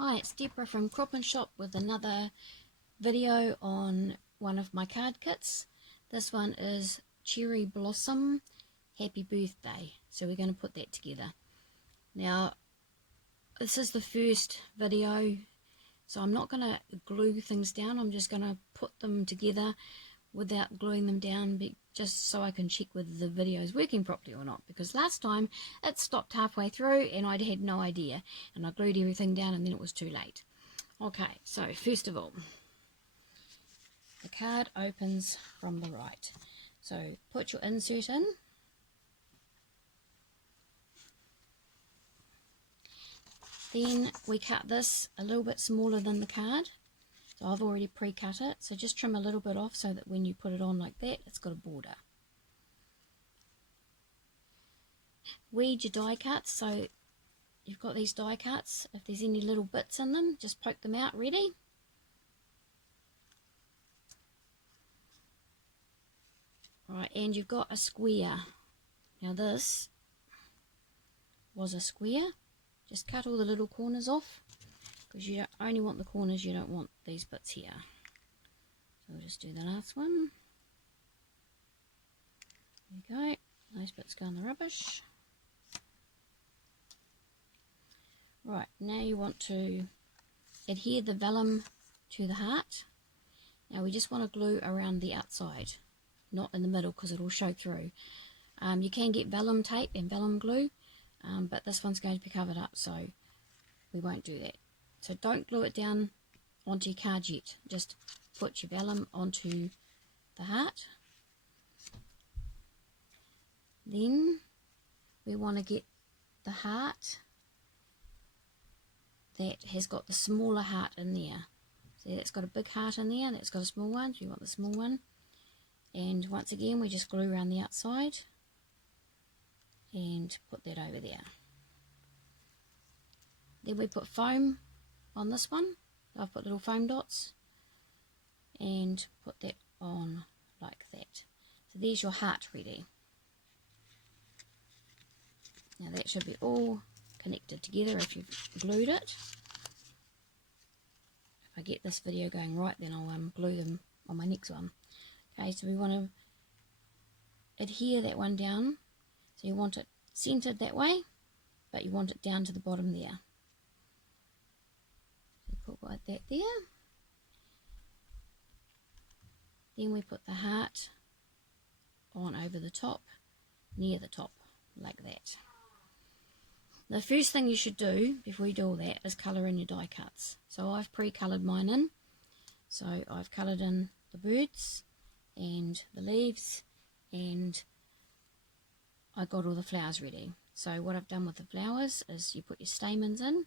Hi, it's Deborah from Crop and Shop with another video on one of my card kits. This one is Cherry Blossom Happy Birthday. So we're going to put that together. Now, this is the first video, so I'm not going to glue things down. I'm just going to put them together without gluing them down, just so I can check whether the video is working properly or not, because last time it stopped halfway through and I had no idea, and I glued everything down and then it was too late. Okay, so first of all, the card opens from the right. So put your insert in. Then we cut this a little bit smaller than the card. So I've already pre-cut it, so just trim a little bit off so that when you put it on like that, it's got a border. Weed your die cuts, so you've got these die cuts. If there's any little bits in them, just poke them out ready. Right, and you've got a square. Now this was a square. Just cut all the little corners off, because you only want the corners, you don't want these bits here. So we'll just do the last one. There you go. Those bits go in the rubbish. Right, now you want to adhere the vellum to the heart. Now we just want to glue around the outside, not in the middle, because it will show through. You can get vellum tape and vellum glue, but this one's going to be covered up, so we won't do that. So don't glue it down onto your card yet. Just put your vellum onto the heart. Then we want to get the heart that has got the smaller heart in there. See, that's got a big heart in there, and that's got a small one, so you want the small one. And once again, we just glue around the outside and put that over there. Then we put foam on this one. I've put little foam dots and put that on like that. So there's your heart ready. Now that should be all connected together if you've glued it. If I get this video going right, then I'll glue them on my next one. Okay, so we want to adhere that one down. So you want it centered that way, but you want it down to the bottom there. So put like that there. Then we put the heart on over the top, near the top, like that. The first thing you should do before you do all that is colour in your die cuts. So I've pre-coloured mine in. So I've coloured in the birds and the leaves, and I got all the flowers ready. So what I've done with the flowers is you put your stamens in.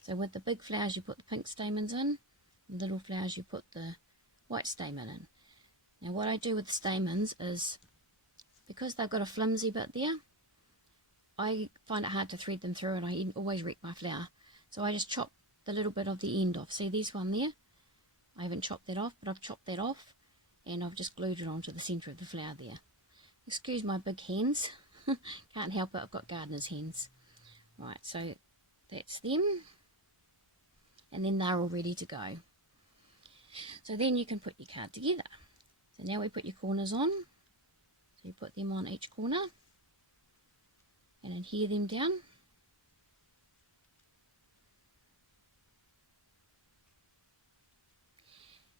So with the big flowers you put the pink stamens in, and little flowers you put the white stamen in. Now what I do with the stamens is, because they've got a flimsy bit there, I find it hard to thread them through, and I always wreck my flower. So I just chop the little bit of the end off. See, there's one there. I haven't chopped that off, but I've chopped that off, and I've just glued it onto the centre of the flower there. Excuse my big hands. Can't help it, I've got gardener's hands. Right, so that's them. And then they're all ready to go. So then you can put your card together. So now we put your corners on. So you put them on each corner and adhere them down.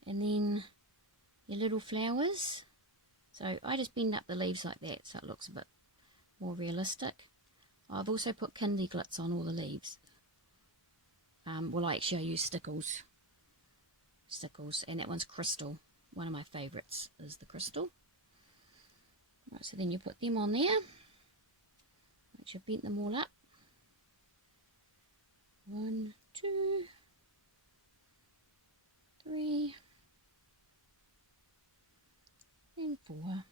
And then your little flowers. So I just bend up the leaves like that so it looks a bit more realistic. I've also put kindy glitz on all the leaves. Well, actually I use stickles, and that one's crystal. One of my favourites is the crystal. Right, so then you put them on there. Once you've bent them all up. 1, 2, 3, and 4. Right,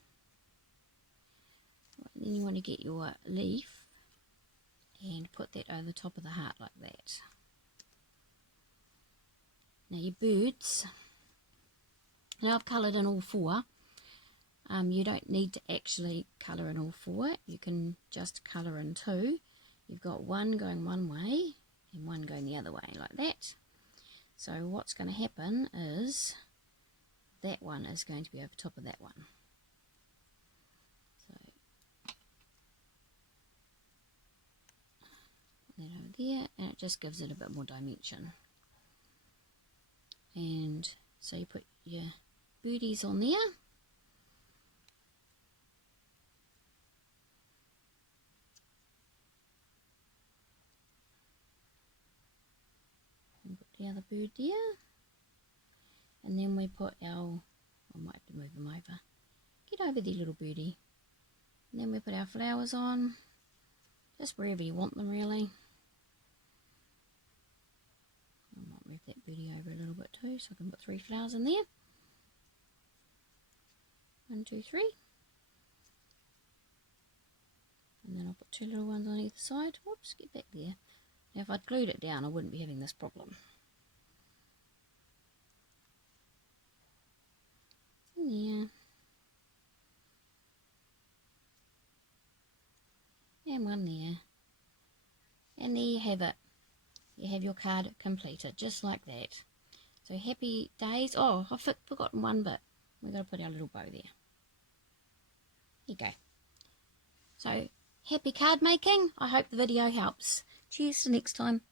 then you want to get your leaf and put that over the top of the heart like that. Now your birds, now I've coloured in all 4. You don't need to actually colour in all 4, you can just colour in 2. You've got one going one way and one going the other way like that. So what's going to happen is that one is going to be over top of that one. So put that over there, and it just gives it a bit more dimension. And so you put your booties on there. And put the other bird there. And then we put our, I might have to move them over. Get over there, little birdie. And then we put our flowers on, just wherever you want them really. I might move that birdie over a little bit too, so I can put 3 flowers in there. 1, 2, 3. And then I'll put 2 little ones on either side. Whoops, get back there. Now if I'd glued it down, I wouldn't be having this problem. Yeah. And one there. And there you have it. You have your card completed, just like that. So happy days. Oh, I've forgotten one bit. We've got to put our little bow there. There you go. So, happy card making. I hope the video helps. Cheers to next time.